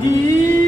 Adi.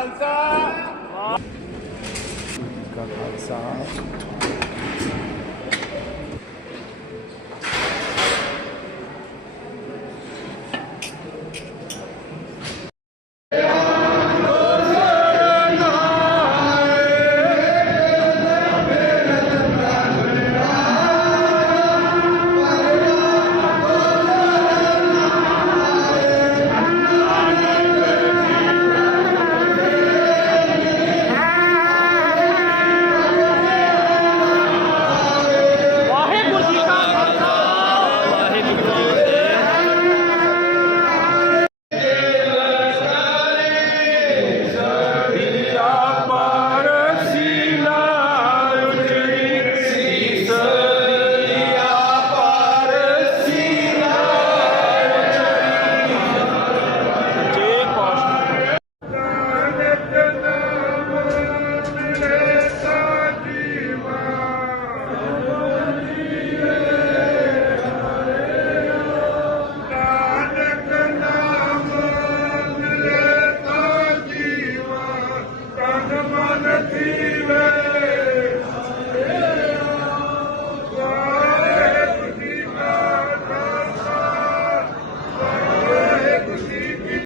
감사. 그러니까 감사.